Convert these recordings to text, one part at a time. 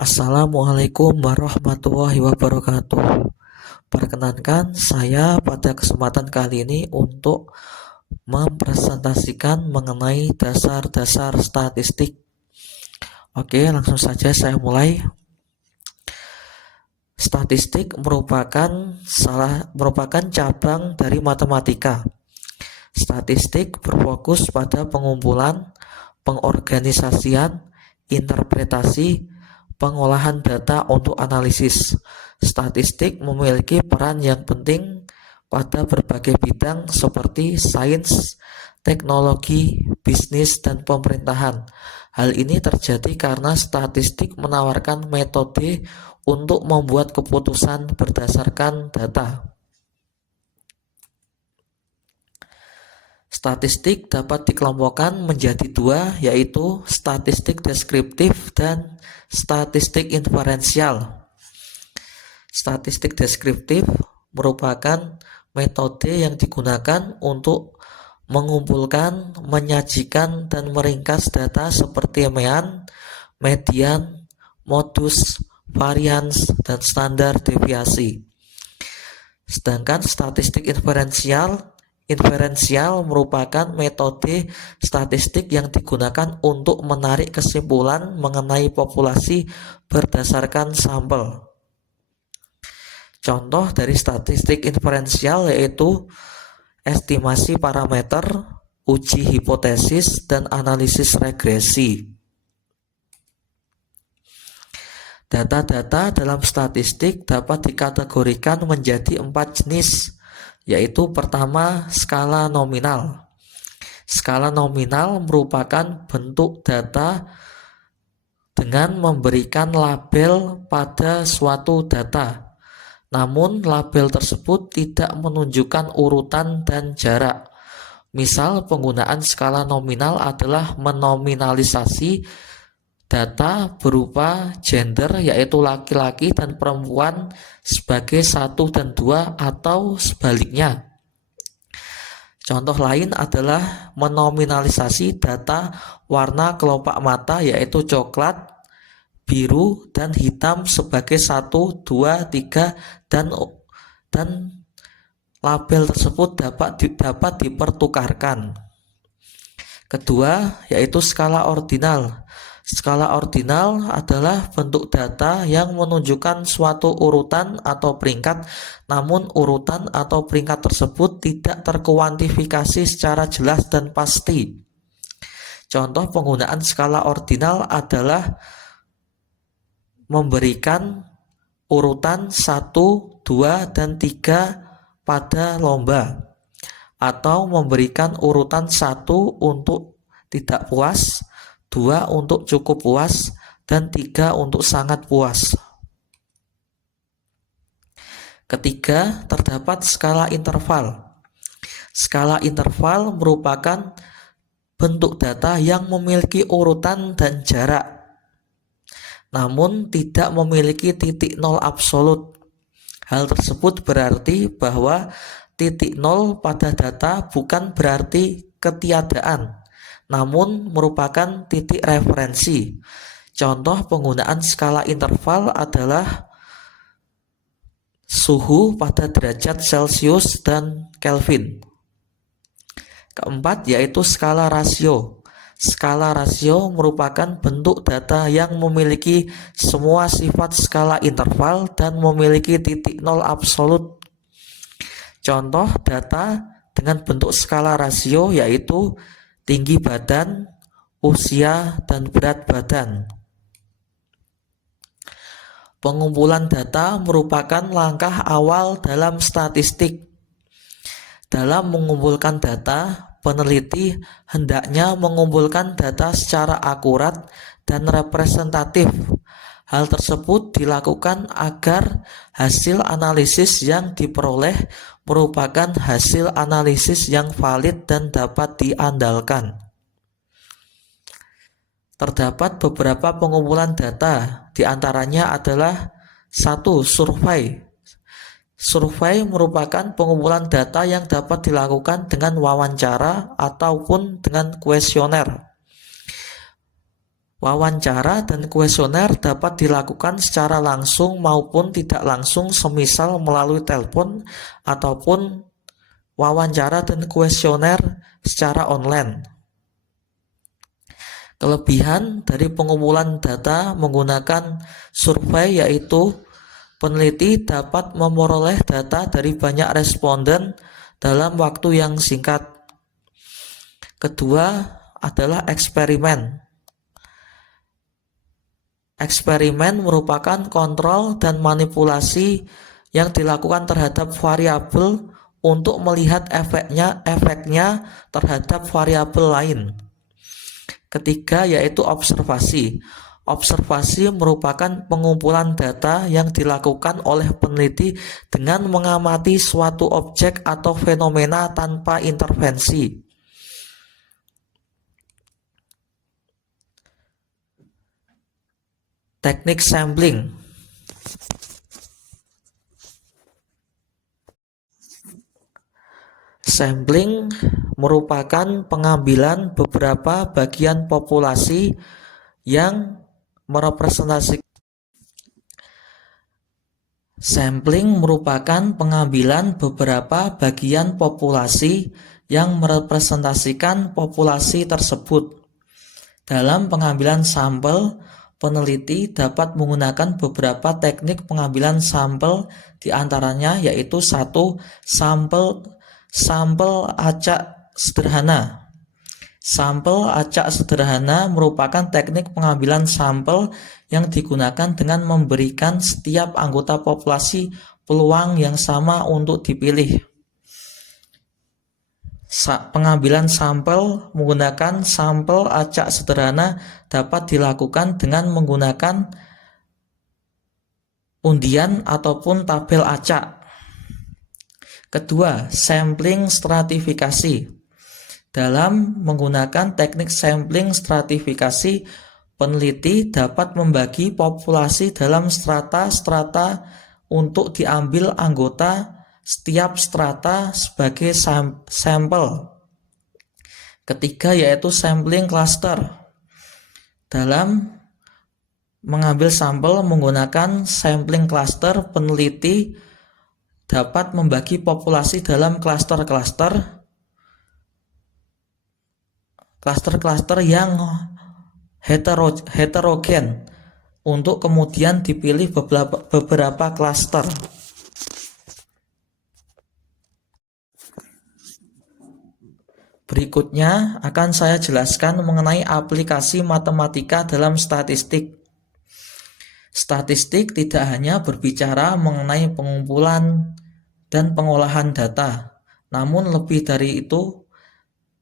Assalamualaikum warahmatullahi wabarakatuh. Perkenankan saya pada kesempatan kali ini untuk mempresentasikan mengenai dasar-dasar statistik. Oke, langsung saja saya mulai. Statistik merupakan cabang dari matematika. Statistik berfokus pada pengumpulan, pengorganisasian, interpretasi, pengolahan data untuk analisis. Statistik memiliki peran yang penting pada berbagai bidang seperti sains, teknologi, bisnis, dan pemerintahan. Hal ini terjadi karena statistik menawarkan metode untuk membuat keputusan berdasarkan data. Statistik dapat dikelompokkan menjadi dua, yaitu statistik deskriptif dan statistik inferensial. Statistik deskriptif merupakan metode yang digunakan untuk mengumpulkan, menyajikan, dan meringkas data seperti median, modus, varians, dan standar deviasi. Sedangkan statistik inferensial merupakan metode statistik yang digunakan untuk menarik kesimpulan mengenai populasi berdasarkan sampel. Contoh dari statistik inferensial yaitu estimasi parameter, uji hipotesis, dan analisis regresi. Data-data dalam statistik dapat dikategorikan menjadi 4 jenis, yaitu pertama, skala nominal. Skala nominal merupakan bentuk data dengan memberikan label pada suatu data. Namun, label tersebut tidak menunjukkan urutan dan jarak. Misal, penggunaan skala nominal adalah menominalisasi data berupa gender, yaitu laki-laki dan perempuan sebagai 1 dan 2 atau sebaliknya. Contoh lain adalah menominalisasi data warna kelopak mata, yaitu coklat, biru, dan hitam sebagai 1, 2, 3 dan label tersebut dapat dipertukarkan. Kedua, yaitu skala ordinal. Skala ordinal adalah bentuk data yang menunjukkan suatu urutan atau peringkat, namun urutan atau peringkat tersebut tidak terkuantifikasi secara jelas dan pasti. Contoh penggunaan skala ordinal adalah memberikan urutan 1, 2, dan 3 pada lomba, atau memberikan urutan 1 untuk tidak puas, 2 untuk cukup puas, dan 3 untuk sangat puas. Ketiga, terdapat skala interval. Skala interval merupakan bentuk data yang memiliki urutan dan jarak, namun tidak memiliki titik nol absolut. Hal tersebut berarti bahwa titik nol pada data bukan berarti ketiadaan, namun merupakan titik referensi. Contoh penggunaan skala interval adalah suhu pada derajat Celcius dan Kelvin. Keempat, yaitu skala rasio. Skala rasio merupakan bentuk data yang memiliki semua sifat skala interval dan memiliki titik nol absolut. Contoh data dengan bentuk skala rasio yaitu tinggi badan, usia, dan berat badan. Pengumpulan data merupakan langkah awal dalam statistik. Dalam mengumpulkan data, peneliti hendaknya mengumpulkan data secara akurat dan representatif. Hal tersebut dilakukan agar hasil analisis yang diperoleh merupakan hasil analisis yang valid dan dapat diandalkan. Terdapat beberapa pengumpulan data, di antaranya adalah 1. Survei. Survei merupakan pengumpulan data yang dapat dilakukan dengan wawancara ataupun dengan kuesioner. Wawancara dan kuesioner dapat dilakukan secara langsung maupun tidak langsung, semisal melalui telepon ataupun wawancara dan kuesioner secara online. Kelebihan dari pengumpulan data menggunakan survei yaitu peneliti dapat memperoleh data dari banyak responden dalam waktu yang singkat. Kedua adalah eksperimen. Eksperimen merupakan kontrol dan manipulasi yang dilakukan terhadap variabel untuk melihat efeknya terhadap variabel lain. Ketiga yaitu observasi. Observasi merupakan pengumpulan data yang dilakukan oleh peneliti dengan mengamati suatu objek atau fenomena tanpa intervensi. Teknik sampling. Sampling merupakan pengambilan beberapa bagian populasi yang merepresentasikan. Sampling merupakan pengambilan beberapa bagian populasi yang merepresentasikan populasi tersebut. Dalam pengambilan sampel, peneliti dapat menggunakan beberapa teknik pengambilan sampel, diantaranya yaitu 1. Sampel acak sederhana. Sampel acak sederhana merupakan teknik pengambilan sampel yang digunakan dengan memberikan setiap anggota populasi peluang yang sama untuk dipilih. Pengambilan sampel menggunakan sampel acak sederhana dapat dilakukan dengan menggunakan undian ataupun tabel acak. Kedua, sampling stratifikasi. Dalam menggunakan teknik sampling stratifikasi, peneliti dapat membagi populasi dalam strata-strata untuk diambil anggota setiap strata sebagai sampel. Ketiga yaitu sampling cluster. Dalam mengambil sampel menggunakan sampling cluster, peneliti dapat membagi populasi dalam klaster-klaster yang heterogen untuk kemudian dipilih beberapa klaster. Berikutnya akan saya jelaskan mengenai aplikasi matematika dalam statistik. Statistik tidak hanya berbicara mengenai pengumpulan dan pengolahan data, namun lebih dari itu,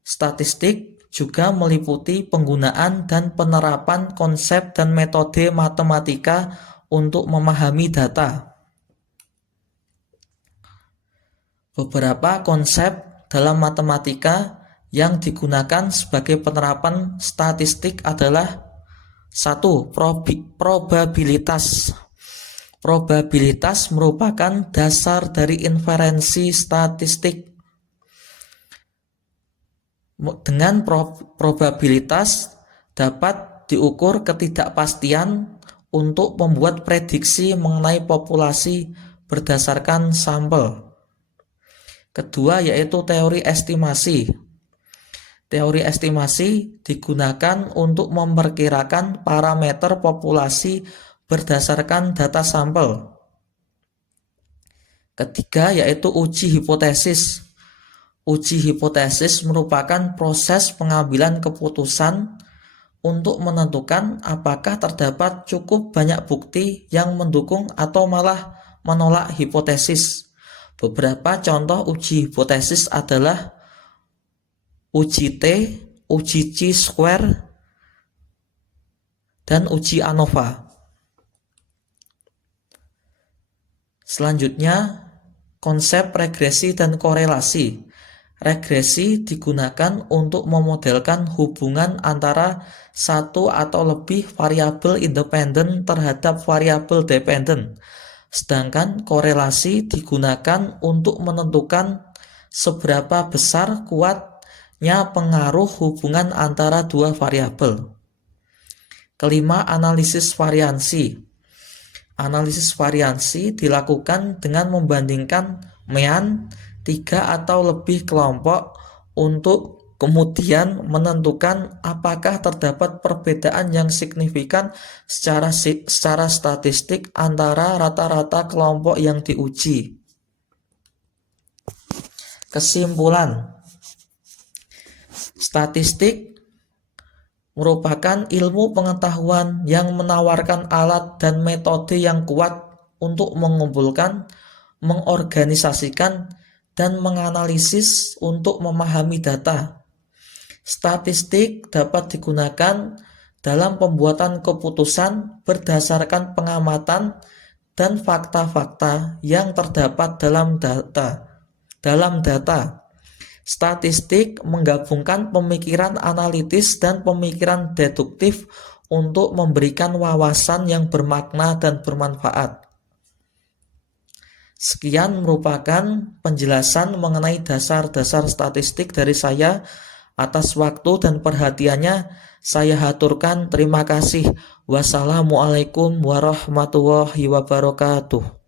statistik juga meliputi penggunaan dan penerapan konsep dan metode matematika untuk memahami data. Beberapa konsep dalam matematika yang digunakan sebagai penerapan statistik adalah 1. Probabilitas. Probabilitas merupakan dasar dari inferensi statistik. Dengan probabilitas dapat diukur ketidakpastian untuk membuat prediksi mengenai populasi berdasarkan sampel. Kedua yaitu teori estimasi. Teori estimasi digunakan untuk memperkirakan parameter populasi berdasarkan data sampel. Ketiga yaitu uji hipotesis. Uji hipotesis merupakan proses pengambilan keputusan untuk menentukan apakah terdapat cukup banyak bukti yang mendukung atau malah menolak hipotesis. Beberapa contoh uji hipotesis adalah uji T, uji chi-square, dan uji ANOVA. Selanjutnya, konsep regresi dan korelasi. Regresi digunakan untuk memodelkan hubungan antara satu atau lebih variabel independen terhadap variabel dependen. Sedangkan korelasi digunakan untuk menentukan seberapa besar kuatnya pengaruh hubungan antara dua variabel. Kelima, analisis variansi. Analisis variansi dilakukan dengan membandingkan mean 3 atau lebih kelompok untuk kemudian menentukan apakah terdapat perbedaan yang signifikan secara statistik antara rata-rata kelompok yang diuji. Kesimpulan, statistik merupakan ilmu pengetahuan yang menawarkan alat dan metode yang kuat untuk mengumpulkan, mengorganisasikan, dan menganalisis untuk memahami data. Statistik dapat digunakan dalam pembuatan keputusan berdasarkan pengamatan dan fakta-fakta yang terdapat dalam data. Statistik menggabungkan pemikiran analitis dan pemikiran deduktif untuk memberikan wawasan yang bermakna dan bermanfaat. Sekian merupakan penjelasan mengenai dasar-dasar statistik dari saya. Atas waktu dan perhatiannya saya haturkan terima kasih. Wassalamualaikum warahmatullahi wabarakatuh.